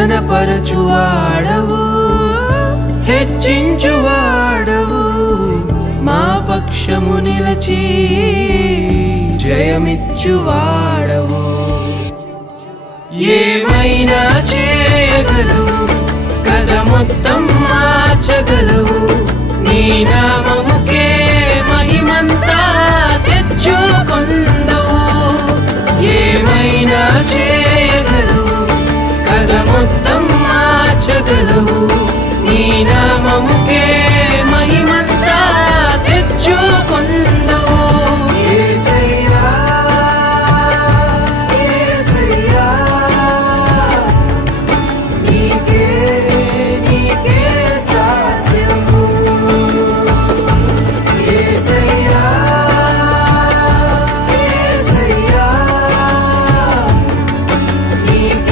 ఘనపరచువాడవు, హెచ్చించువాడవు, మా పక్షము నిలచి జయమిచ్చువాడవు. ఏమైనా చేయగలవు, కథ మొత్తం మార్చగలవు, నీ నామముకే మహిమంతా తెచ్చుకొందువు. ఏమైనా చేయగలవు, కథ మొత్తం